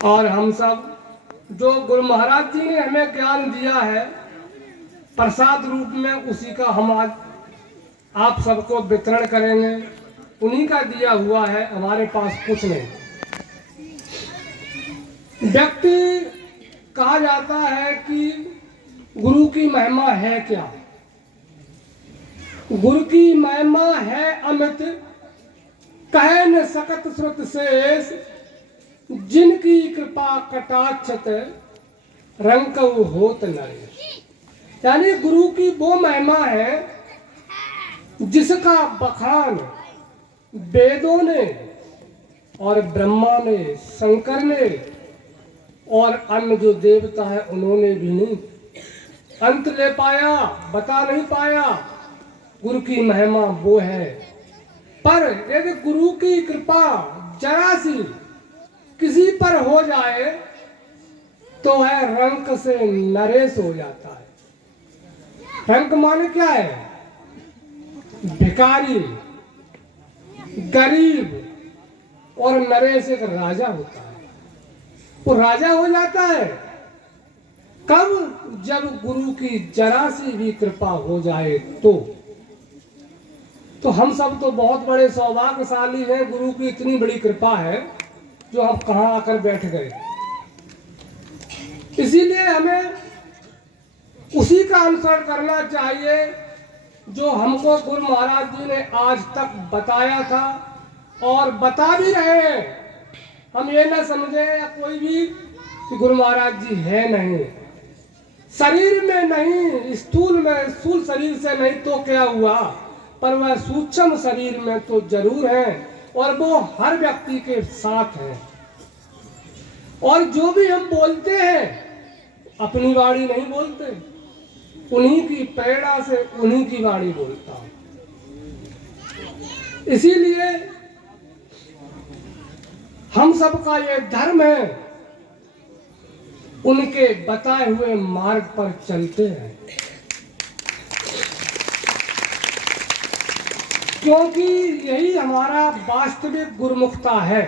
और हम सब जो गुरु महाराज जी ने हमें ज्ञान दिया है प्रसाद रूप में, उसी का हम आज आप सबको वितरण करेंगे। उन्हीं का दिया हुआ है, हमारे पास कुछ नहीं। व्यक्ति कहा जाता है कि गुरु की महिमा है क्या? गुरु की महिमा है अमित, कह न सकत श्रुत शेष, जिनकी कृपा कटाक्षत रंक होत नरेश। यानी गुरु की वो महिमा है जिसका बखान वेदों ने और ब्रह्मा ने, शंकर ने और अन्य जो देवता है उन्होंने भी नहीं अंत ले पाया, बता नहीं पाया। गुरु की महिमा वो है। पर यदि गुरु की कृपा जरा सी किसी पर हो जाए तो है रंक से नरेश हो जाता है। रंक माने क्या है? भिखारी, गरीब, और नरेश एक राजा होता है। वो राजा हो जाता है कब? जब गुरु की जरा सी भी कृपा हो जाए तो हम सब तो बहुत बड़े सौभाग्यशाली हैं। गुरु की इतनी बड़ी कृपा है जो हम कहाँ आकर बैठ गए। इसीलिए हमें उसी का अनुसरण करना चाहिए जो हमको गुरु महाराज जी ने आज तक बताया था और बता भी रहे हैं। हम ये ना समझे या कोई भी कि गुरु महाराज जी है नहीं, शरीर में नहीं, स्थूल शरीर से नहीं तो क्या हुआ, पर वह सूक्ष्म शरीर में तो जरूर है और वो हर व्यक्ति के साथ है। और जो भी हम बोलते हैं अपनी वाणी नहीं बोलते, उन्हीं की प्रेरणा से उन्हीं की वाणी बोलता हूं। इसीलिए हम सबका ये धर्म है उनके बताए हुए मार्ग पर चलते हैं, क्योंकि यही हमारा वास्तविक गुरुमुखता है।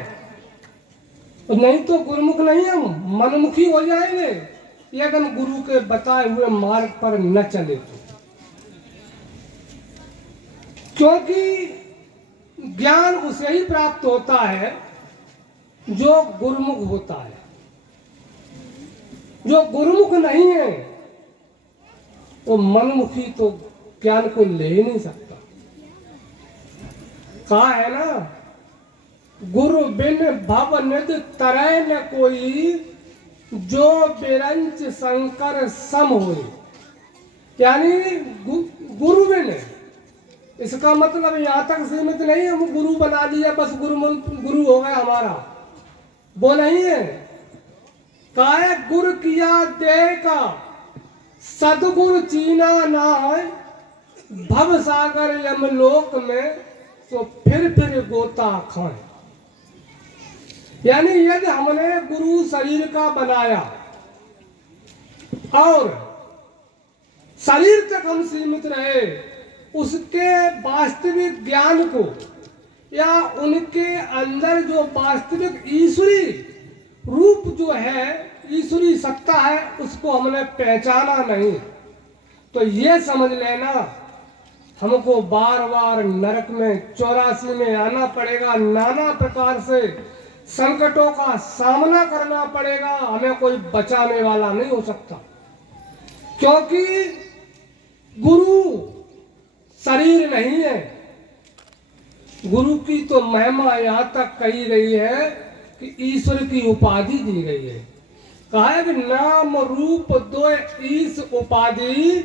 नहीं तो गुरुमुख नहीं, हम मनमुखी हो जाएंगे यदि हम गुरु के बताए हुए मार्ग पर न चले तो। क्योंकि ज्ञान उसे ही प्राप्त होता है जो गुरुमुख होता है। जो गुरुमुख नहीं है वो मनमुखी तो ज्ञान को ले ही नहीं सकता। कहा है ना, गुरु बिन भव निध तरय न कोई, जो बिरंच शंकर सम होई। यानी गुरु बिन, इसका मतलब यहाँ तक सीमित नहीं है वो गुरु बना लिया बस गुरु हो गया हमारा, वो नहीं है। काय गुरु किया दे का सदगुरु चीना नाय, भव सागर यमलोक में तो फिर गोता खाए। यानी यदि हमने गुरु शरीर का बनाया और शरीर तक हम सीमित रहे, उसके वास्तविक ज्ञान को या उनके अंदर जो वास्तविक ईश्वरी रूप जो है, ईश्वरी सत्ता है, उसको हमने पहचाना नहीं तो ये समझ लेना हमको बार बार नरक में 84 में आना पड़ेगा। नाना प्रकार से संकटों का सामना करना पड़ेगा, हमें कोई बचाने वाला नहीं हो सकता। क्योंकि गुरु शरीर नहीं है। गुरु की तो महिमा यहाँ तक कही गई है कि ईश्वर की उपाधि दी गई है। कहा है कि नाम रूप दो ईश उपाधि,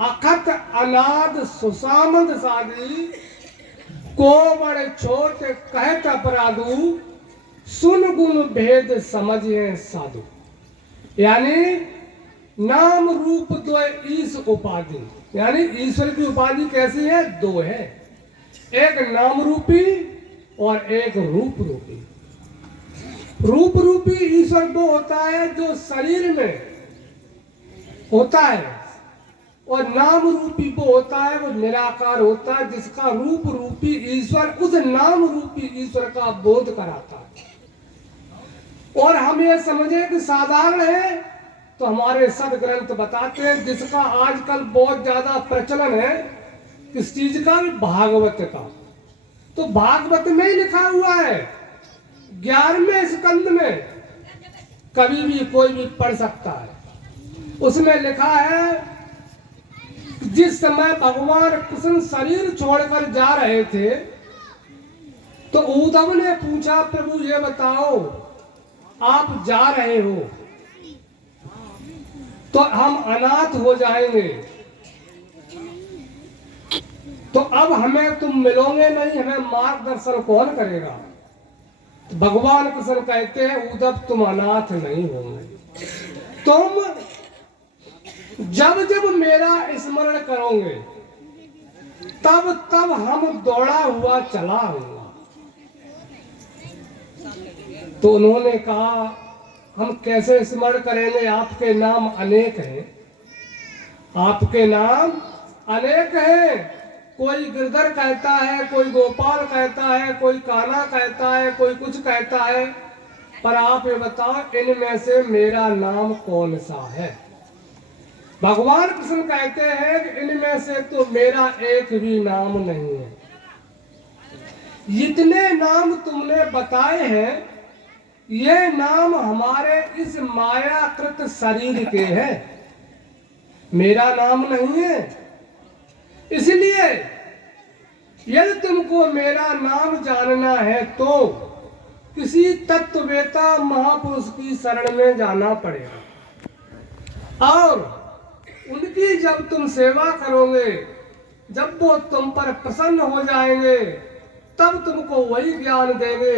अखत अनाद सुसामद सादी, को बड़े छोट कहत अपराधु, सुन गुण भेद समझे साधु। यानी नाम रूप दो ईश उपाधि, यानी ईश्वर की उपाधि कैसी है? दो है, एक नाम रूपी और एक रूप रूपी। रूप रूपी ईश्वर वो होता है जो शरीर में होता है, और नाम रूपी वो होता है वो निराकार होता है, जिसका रूप रूपी ईश्वर उस नाम रूपी ईश्वर का बोध कराता है। और हम ये समझे कि साधारण है, तो हमारे सदग्रंथ बताते हैं, जिसका आजकल बहुत ज्यादा प्रचलन है, किस चीज का? भागवत का। तो भागवत में ही लिखा हुआ है 11वें स्कंद में, कभी भी कोई भी पढ़ सकता है। उसमें लिखा है जिस समय भगवान कृष्ण शरीर छोड़कर जा रहे थे, तो उद्धव ने पूछा, प्रभु ये बताओ, आप जा रहे हो तो हम अनाथ हो जाएंगे, तो अब हमें तुम मिलोगे नहीं, हमें मार्गदर्शन कौन करेगा? तो भगवान कृष्ण कहते हैं, उद्धव तुम अनाथ नहीं होंगे, तुम जब जब मेरा स्मरण करोगे तब तब हम दौड़ा हुआ चला आऊंगा। तो उन्होंने कहा, हम कैसे स्मरण करेंगे? आपके नाम अनेक हैं, आपके नाम अनेक हैं। कोई गिरधर कहता है, कोई गोपाल कहता है, कोई कान्हा कहता है, कोई कुछ कहता है, पर आप ये बताओ इनमें से मेरा नाम कौन सा है? भगवान कृष्ण कहते हैं कि इनमें से तो मेरा एक भी नाम नहीं है। जितने नाम तुमने बताए हैं, ये नाम हमारे इस मायाकृत शरीर के हैं, मेरा नाम नहीं है। इसलिए यदि तुमको मेरा नाम जानना है तो किसी तत्ववेता महापुरुष की शरण में जाना पड़ेगा, और उनकी जब तुम सेवा करोगे, जब वो तुम पर प्रसन्न हो जाएंगे, तब तुमको वही ज्ञान देंगे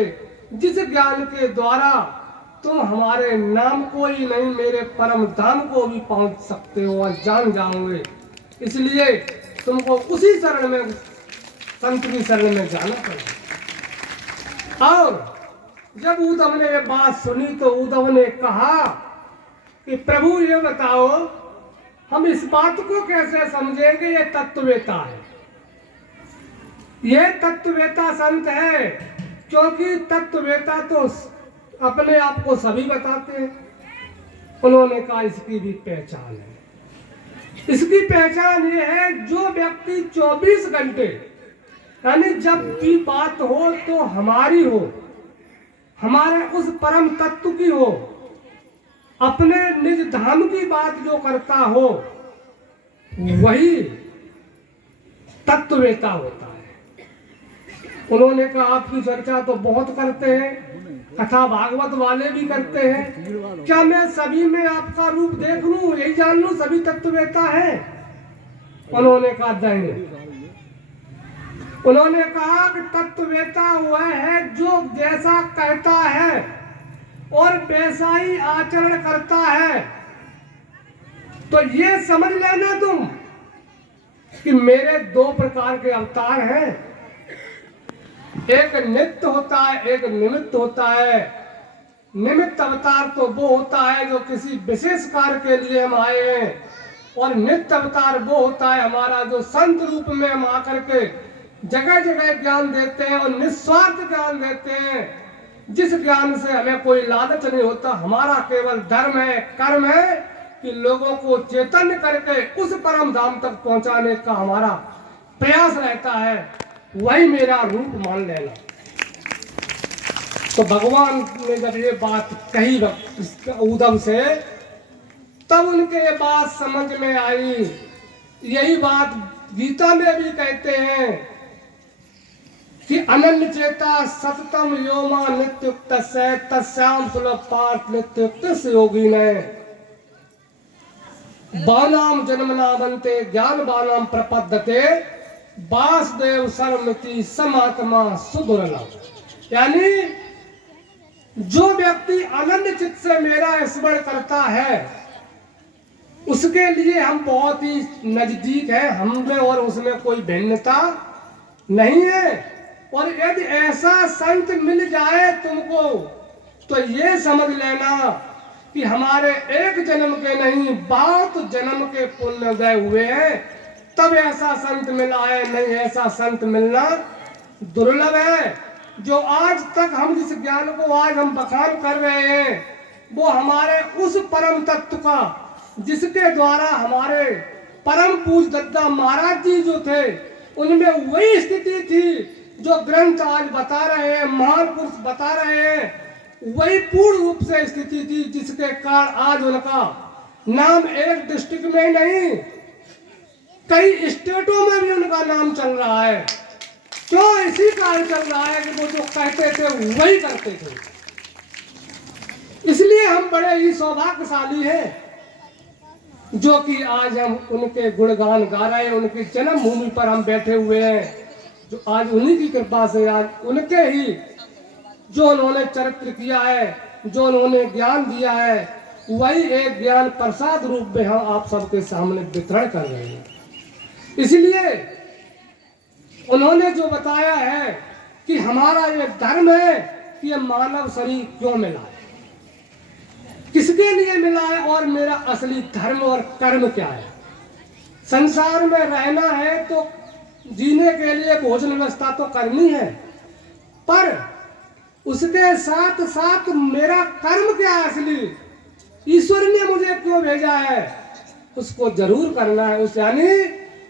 जिस ज्ञान के द्वारा तुम हमारे नाम को ही नहीं, मेरे परम धाम को भी पहुंच सकते हो और जान जाओगे। इसलिए तुमको उसी शरण में, संत की शरण में जाना पड़ेगा। और जब उद्धव ने ये बात सुनी तो उद्धव ने कहा कि प्रभु ये बताओ, हम इस बात को कैसे समझेंगे ये तत्ववेता है, ये तत्ववेता संत है, क्योंकि तत्ववेता तो अपने आप को सभी बताते हैं। उन्होंने कहा इसकी भी पहचान है। इसकी पहचान ये है, जो व्यक्ति 24 घंटे, यानी जब भी बात हो तो हमारी हो, हमारे उस परम तत्व की हो, अपने निज धाम की बात जो करता हो, वही तत्ववेता होता है। उन्होंने कहा आपकी चर्चा तो बहुत करते हैं, कथा भागवत वाले भी करते हैं, क्या मैं सभी में आपका रूप देख लूं, यही जान लूं सभी तत्ववेता है? उन्होंने कहा नहीं। उन्होंने कहा कि तत्ववेता वह है जो जैसा कहता है और वैसा ही आचरण करता है। तो ये समझ लेना तुम कि मेरे 2 प्रकार के अवतार हैं, एक नित्य होता है, एक निमित्त होता है। निमित्त अवतार तो वो होता है जो किसी विशेष कार्य के लिए हम आए हैं, और नित्य अवतार वो होता है हमारा जो संत रूप में हम आकर के जगह जगह ज्ञान देते हैं और निस्वार्थ ज्ञान देते हैं, जिस ज्ञान से हमें कोई लालच नहीं होता। हमारा केवल धर्म है, कर्म है कि लोगों को चेतन करके उस परम धाम तक पहुंचाने का हमारा प्रयास रहता है। वही मेरा रूप मान लेना। तो भगवान ने जब ये बात कही उद्धव से, तब उनके ये बात समझ में आई। यही बात गीता में भी कहते हैं कि अनन्य चेता सततम योमा नित्युक्त तस्याम सुलभ पार्थ नित्युक्त योगी ने बानाम जन्मना बनते ज्ञान बानाम प्रपद्यते वासुदेव सर्वमिति समात्मा सुदुर्लभ। यानी जो व्यक्ति अनन्य चित्त से मेरा स्मरण करता है, उसके लिए हम बहुत ही नजदीक है, हममें और उसमें कोई भिन्नता नहीं है। और यदि ऐसा संत मिल जाए तुमको, तो ये समझ लेना कि हमारे एक जन्म के नहीं, बहुत जन्म के पुण्योदय हुए हैं, तब ऐसा संत मिला है। नहीं ऐसा संत मिलना दुर्लभ है। जो आज तक हम जिस ज्ञान को आज हम बखान कर रहे हैं, वो हमारे उस परम तत्व का, जिसके द्वारा हमारे परम पूज दद्दा महाराज जी जो थे, उनमें वही स्थिति थी जो ग्रंथ आज बता रहे हैं, महापुरुष बता रहे हैं, वही पूर्ण रूप से स्थिति थी, जिसके कारण आज उनका नाम एक डिस्ट्रिक्ट में नहीं, कई स्टेटों में भी उनका नाम चल रहा है। क्यों? इसी कारण चल रहा है कि वो जो कहते थे वही करते थे। इसलिए हम बड़े ही सौभाग्यशाली हैं जो कि आज हम उनके गुणगान गा रहे हैं। उनकी जन्मभूमि पर हम बैठे हुए हैं, जो आज उन्हीं की कृपा से, आज उनके ही जो उन्होंने चरित्र किया है, जो उन्होंने ज्ञान दिया है, वही एक ज्ञान प्रसाद रूप में हम आप सबके सामने वितरण कर रहे हैं। इसलिए उन्होंने जो बताया है कि हमारा ये धर्म है कि ये मानव शरीर क्यों मिला है, किसके लिए मिला है, और मेरा असली धर्म और कर्म क्या है। संसार में रहना है तो जीने के लिए भोजन व्यवस्था तो करनी है, पर उसके साथ साथ मेरा कर्म क्या है असली, ईश्वर ने मुझे क्यों भेजा है, उसको जरूर करना है। उस यानी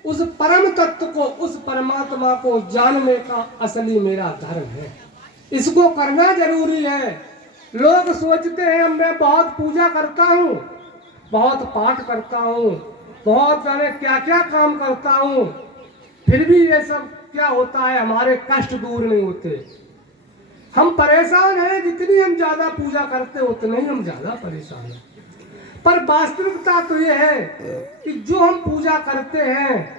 उस परम तत्व को, उस परमात्मा को जानने का असली मेरा धर्म है, इसको करना जरूरी है। लोग सोचते हैं मैं बहुत पूजा करता हूँ, बहुत पाठ करता हूँ, बहुत सारे क्या क्या काम करता हूँ, फिर भी ये सब क्या होता है, हमारे कष्ट दूर नहीं होते। हम परेशान हैं, जितनी हम ज्यादा पूजा करते उतने ही हम ज्यादा परेशान हैं। पर वास्तविकता तो ये है कि जो हम पूजा करते हैं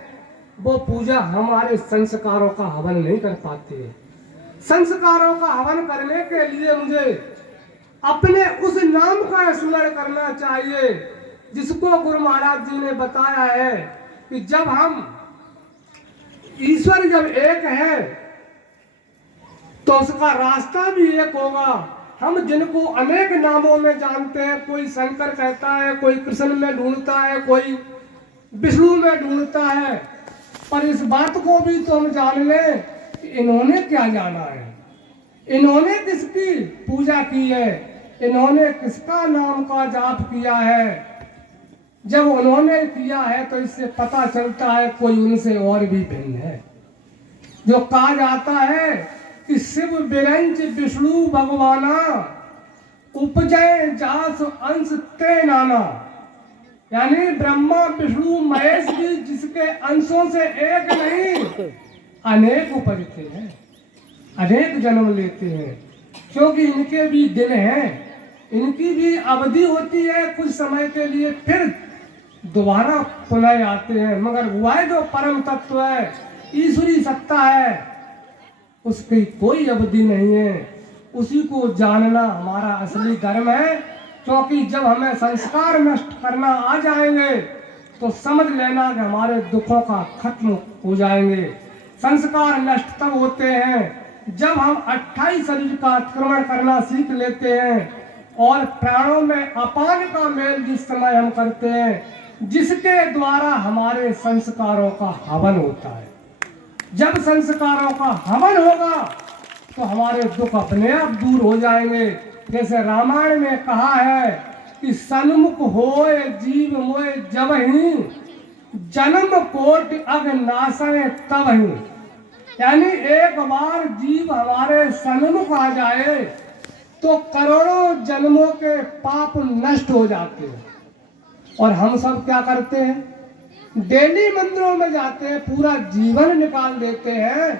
वो पूजा हमारे संस्कारों का हवन नहीं कर पाते हैं। संस्कारों का हवन करने के लिए मुझे अपने उस नाम का स्मरण करना चाहिए जिसको गुरु महाराज जी ने बताया है कि जब हम ईश्वर जब एक है तो उसका रास्ता भी एक होगा। हम जिनको अनेक नामों में जानते हैं, कोई शंकर कहता है, कोई कृष्ण में ढूंढता है, कोई विष्णु में ढूंढता है, पर इस बात को भी तो हम जान लें कि इन्होंने क्या जाना है, इन्होंने किसकी पूजा की है, इन्होंने किसका नाम का जाप किया है। जब उन्होंने किया है तो इससे पता चलता है कोई उनसे और भी भिन्न है। जो कहा जाता है कि शिव बिरंच विष्णु भगवाना उपजय जास अंश ते नाना, यानी ब्रह्मा विष्णु महेश भी जिसके अंशों से एक नहीं अनेक उपजते हैं, अनेक जन्म लेते हैं, क्योंकि इनके भी दिन हैं, इनकी भी अवधि होती है कुछ समय के लिए, फिर दोबारा पुनः आते हैं। मगर वह जो परम तत्व है, ईश्वरी सत्ता है, उसकी कोई अवधि नहीं है। उसी को जानना हमारा असली धर्म है, क्योंकि जब हमें संस्कार नष्ट करना आ जाएंगे तो समझ लेना कि हमारे दुखों का खत्म हो जाएंगे। संस्कार नष्ट तब होते हैं जब हम 28 शरीर का अतिक्रमण करना सीख लेते हैं और प्राणों में अपान का मेल जिस समय हम करते हैं, जिसके द्वारा हमारे संस्कारों का हवन होता है। जब संस्कारों का हवन होगा तो हमारे दुख अपने आप दूर हो जाएंगे। जैसे रामायण में कहा है कि सन्मुख होए जीव मोए जब ही जन्म कोटि अग नासय तब ही, यानी एक बार जीव हमारे सन्मुख आ जाए तो करोड़ों जन्मों के पाप नष्ट हो जाते हैं। और हम सब क्या करते हैं, डेली मंदिरों में जाते हैं, पूरा जीवन निकाल देते हैं,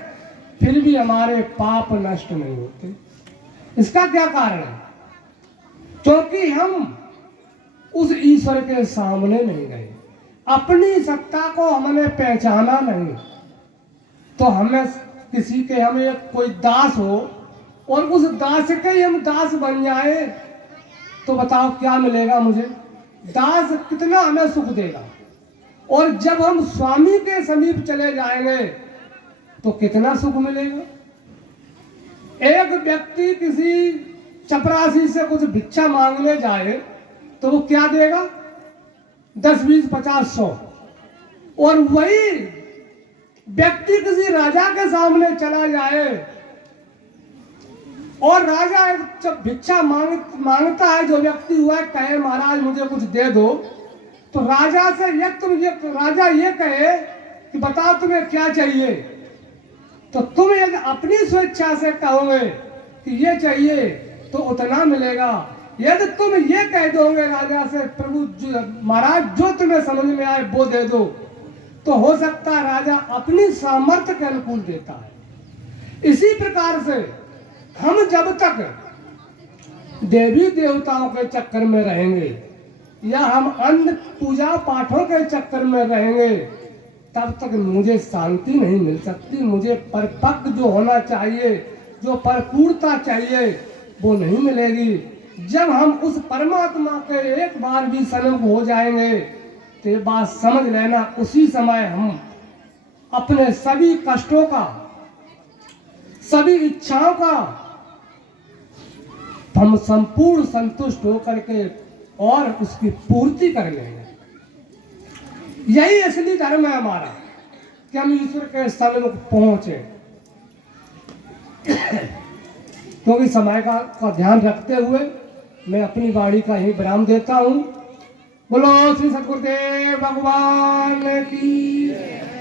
फिर भी हमारे पाप नष्ट नहीं होते। इसका क्या कारण है? क्योंकि हम उस ईश्वर के सामने नहीं गए, अपनी सत्ता को हमने पहचाना नहीं। तो हमें किसी के, हमें कोई दास हो और उस दास के ही हम दास बन जाए तो बताओ क्या मिलेगा मुझे? दास कितना हमें सुख देगा, और जब हम स्वामी के समीप चले जाएंगे तो कितना सुख मिलेगा। एक व्यक्ति किसी चपरासी से कुछ भिक्षा मांगने जाए तो वो क्या देगा? 10, 20, 50, 100। और वही व्यक्ति किसी राजा के सामने चला जाए और राजा जब भिक्षा मांगता है, जो व्यक्ति हुआ है, कहे महाराज मुझे कुछ दे दो, तो राजा से राजा ये कहे कि बताओ तुम्हें क्या चाहिए, तो तुम यदि अपनी स्वेच्छा से कहोगे कि ये चाहिए तो उतना मिलेगा। यदि तुम ये कह दोगे राजा से प्रभु महाराज जो तुम्हें समझ में आए वो दे दो, तो हो सकता है राजा अपनी सामर्थ्य के अनुकूल देता है। इसी प्रकार से हम जब तक देवी देवताओं के चक्कर में रहेंगे या हम अन्य पूजा पाठों के चक्कर में रहेंगे, तब तक मुझे शांति नहीं मिल सकती। मुझे परिपक्व जो होना चाहिए, जो परिपूर्णता चाहिए, वो नहीं मिलेगी। जब हम उस परमात्मा के एक बार भी सन्मुख हो जाएंगे, तो ये बात समझ लेना, उसी समय हम अपने सभी कष्टों का, सभी इच्छाओं का हम संपूर्ण संतुष्ट होकर के और उसकी पूर्ति कर लेंगे। यही असली धर्म है हमारा, कि हम ईश्वर के सन्मुख पहुंचे। क्योंकि समय का ध्यान रखते हुए मैं अपनी वाणी का ही विराम देता हूं। बोलो श्री सद्गुरुदेव भगवान की।